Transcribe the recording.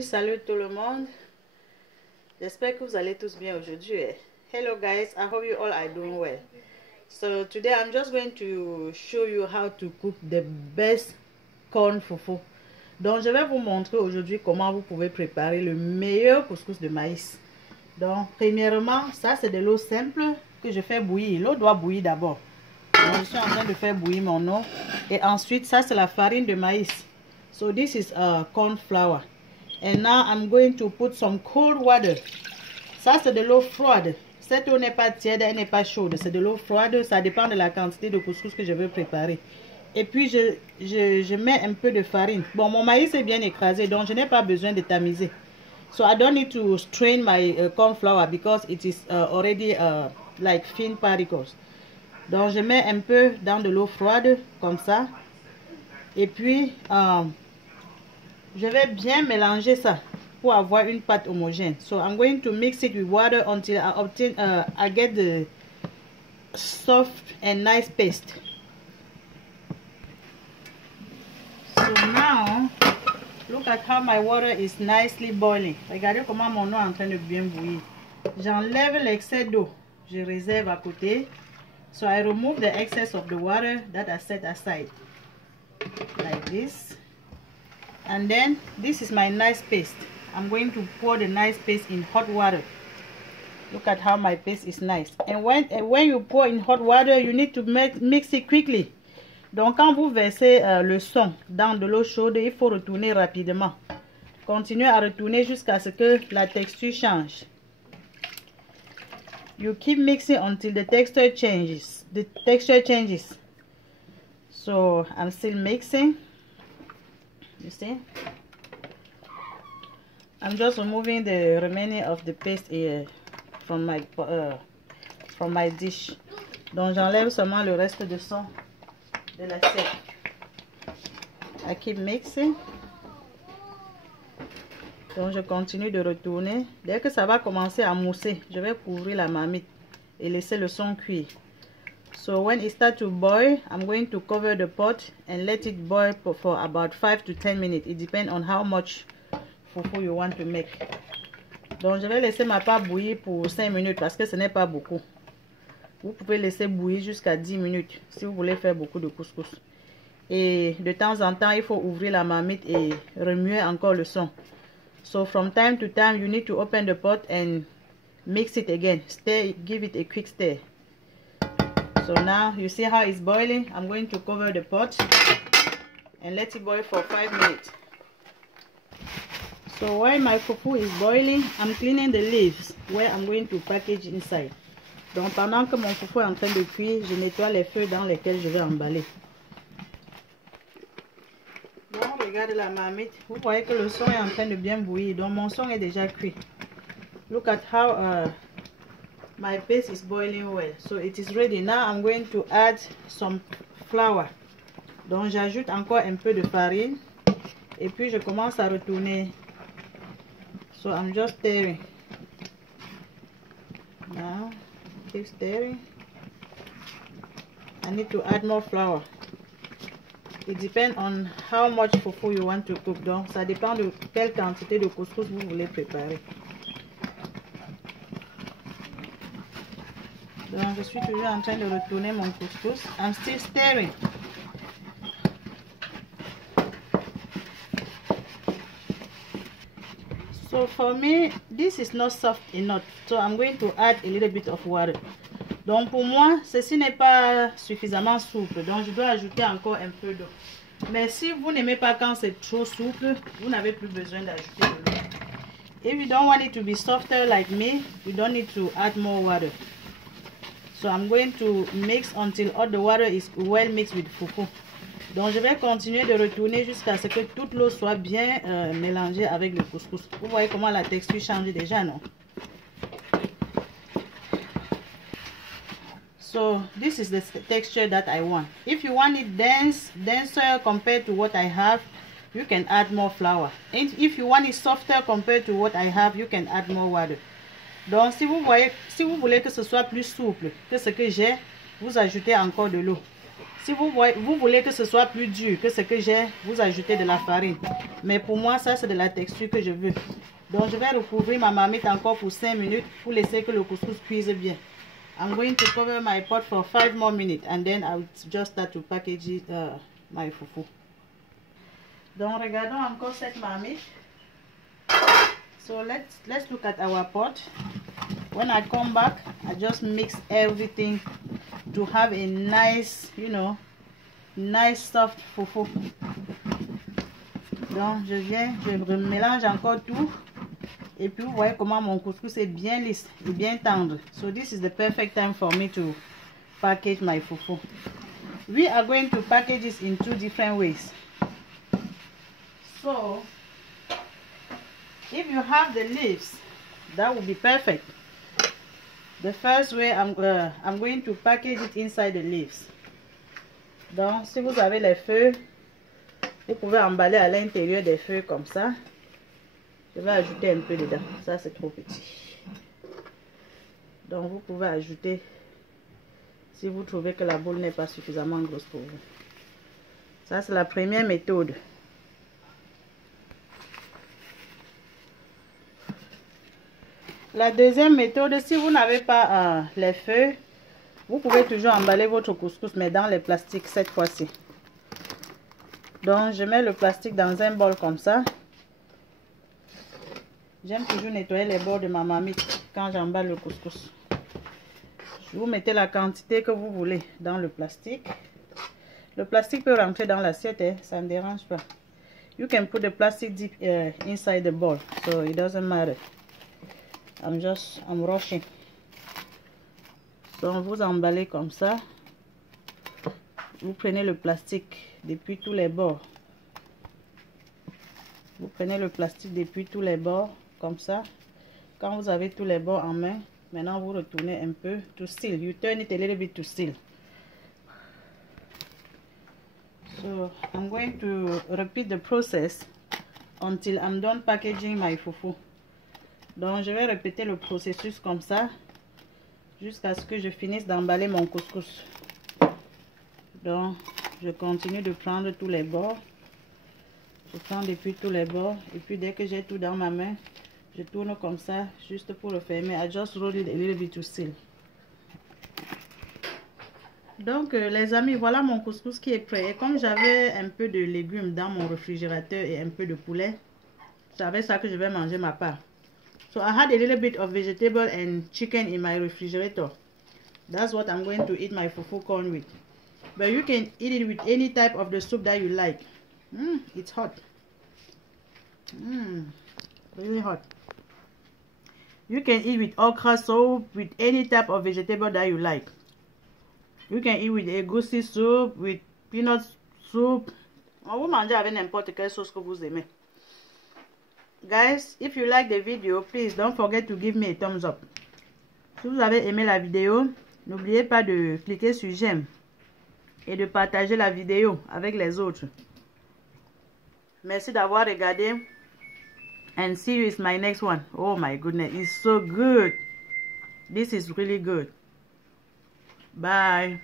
Salut tout le monde, j'espère que vous allez tous bien aujourd'hui. Hello guys, I hope you all are doing well. So today I'm just going to show you how to cook the best corn fufu. Donc je vais vous montrer aujourd'hui comment vous pouvez préparer le meilleur couscous de maïs. Donc premièrement, ça c'est de l'eau simple que je fais bouillir. L'eau doit bouillir d'abord. Donc je suis en train de faire bouillir mon eau. Et ensuite ça c'est la farine de maïs. So this is corn flour. And now I'm going to put some cold water. Ça c'est de l'eau froide. Cette eau n'est pas tiède, elle n'est pas chaude. C'est de l'eau froide. Ça dépend de la quantité de couscous que je veux préparer. Et puis je mets un peu de farine. Bon, mon maïs est bien écrasé, donc je n'ai pas besoin de tamiser. So I don't need to strain my corn flour because it is already like thin particles. Donc je mets un peu dans de l'eau froide comme ça. Et puis je vais bien mélanger ça pour avoir une pâte homogène. So I'm going to mix it with water until I get the soft and nice paste. So now look at how my water is nicely boiling. Regardez comment mon eau est en train de bien bouillir. J'enlève l'excès d'eau. Je réserve à côté. So I remove the excess of the water that I set aside. Like this. And then this is my nice paste. I'm going to pour the nice paste in hot water. Look at how my paste is nice. And when you pour in hot water, you need to mix it quickly. Donc quand vous versez le son dans de l'eau chaude, il faut retourner rapidement. Continuez à retourner jusqu'à ce que la texture change. You keep mixing until the texture changes. So I'm still mixing. You see, I'm just removing the remaining of the paste from my dish. Donc j'enlève seulement le reste de son de l'assiette. I keep mixing. Donc je continue de retourner. Dès que ça va commencer à mousser, je vais couvrir la marmite et laisser le son cuire. So when it starts to boil, I'm going to cover the pot and let it boil for about 5 to 10 minutes. It depends on how much fufu you want to make. Donc je vais laisser ma pâte bouillir pour 5 minutes parce que ce n'est pas beaucoup. Vous pouvez laisser bouillir jusqu'à 10 minutes si vous voulez faire beaucoup de couscous. Et de temps en temps, il faut ouvrir la marmite et remuer encore le son. So from time to time, you need to open the pot and mix it again. Give it a quick stir. So now you see how it's boiling. I'm going to cover the pot and let it boil for 5 minutes. So while my fufu is boiling, I'm cleaning the leaves where I'm going to package inside. Donc pendant que mon fufu est en train de cuire, je nettoie les feuilles dans lesquelles je vais emballer. Bon, regardez la marmite. Vous voyez que le son est en train de bien bouillir. Donc mon son est déjà cuit. Look at how my paste is boiling well. So it is ready. Now I'm going to add some flour. Donc j'ajoute encore un peu de farine. Et puis je commence à retourner. So I'm just stirring. Now keep stirring. I need to add more flour. It depends on how much fufu you want to cook. Donc ça dépend de quelle quantité de couscous vous voulez préparer. Donc je suis toujours en train de retourner mon couscous. I'm still stirring. So for me, this is not soft enough. So I'm going to add a little bit of water. Donc pour moi, ceci n'est pas suffisamment souple. Donc je dois ajouter encore un peu d'eau. Mais si vous n'aimez pas quand c'est trop souple, vous n'avez plus besoin d'ajouter de l'eau. If you don't want it to be softer like me, you don't need to add more water. So I'm going to mix until all the water is well mixed with fufu. Donc je vais continuer de retourner jusqu'à ce que toute l'eau soit bien mélangée avec le couscous. Vous voyez comment la texture change déjà, non? So this is the texture that I want. If you want it denser compared to what I have, you can add more flour. And if you want it softer compared to what I have, you can add more water. Donc si vous voulez que ce soit plus souple que ce que j'ai, vous ajoutez encore de l'eau. Si vous voulez que ce soit plus dur que ce que j'ai, vous ajoutez de la farine. Mais pour moi, ça c'est de la texture que je veux. Donc je vais recouvrir ma marmite encore pour 5 minutes pour laisser que le couscous cuise bien. I'm going to cover my pot for 5 more minutes and then I'll just start to package it, my fufu. Donc regardons encore cette marmite. So let's look at our pot. When I come back, I just mix everything to have a nice, you know, nice soft fufu. Donc je mélange encore tout. Et puis vous voyez comment mon couscous est bien lisse et bien tendre. So this is the perfect time for me to package my fufu. We are going to package this in 2 different ways. So if you have the leaves, that would be perfect. The first way, I'm going to package it inside the leaves. Donc si vous avez les feuilles, vous pouvez emballer à l'intérieur des feuilles comme ça. Je vais ajouter un peu dedans. Ça c'est trop petit. Donc vous pouvez ajouter si vous trouvez que la boule n'est pas suffisamment grosse pour vous. Ça c'est la première méthode. La deuxième méthode, si vous n'avez pas les feuilles, vous pouvez toujours emballer votre couscous, mais dans les plastiques cette fois-ci. Donc je mets le plastique dans un bol comme ça. J'aime toujours nettoyer les bords de ma marmite quand j'emballe le couscous. Vous mettez la quantité que vous voulez dans le plastique. Le plastique peut rentrer dans l'assiette, hein, ça ne dérange pas. You can put the plastic deep inside the bowl, so it doesn't matter. I'm rushing. Donc vous emballez comme ça. Vous prenez le plastique depuis tous les bords. Vous prenez le plastique depuis tous les bords, comme ça. Quand vous avez tous les bords en main, maintenant vous retournez un peu to seal. You turn it a little bit to seal. So I'm going to repeat the process until I'm done packaging my fufu. Donc je vais répéter le processus comme ça jusqu'à ce que je finisse d'emballer mon couscous. Donc je continue de prendre tous les bords. Je prends depuis tous les bords et puis dès que j'ai tout dans ma main, je tourne comme ça juste pour le fermer. I just roll it a little bit to seal. Donc les amis, voilà mon couscous qui est prêt. Et comme j'avais un peu de légumes dans mon réfrigérateur et un peu de poulet, c'est avec ça que je vais manger ma part. So I had a little bit of vegetable and chicken in my refrigerator. That's what I'm going to eat my fufu corn with. But you can eat it with any type of the soup that you like. It's hot. Really hot. You can eat with okra soup, with any type of vegetable that you like. You can eat with egusi soup, with peanut soup. On vous manger avec n'importe quelle sauce que vous aimez. Guys, if you like the video, please don't forget to give me a thumbs up. Si vous avez aimé la vidéo, n'oubliez pas de cliquer sur j'aime et de partager la vidéo avec les autres. Merci d'avoir regardé. And see you in my next one. Oh my goodness, it's so good. This is really good. Bye.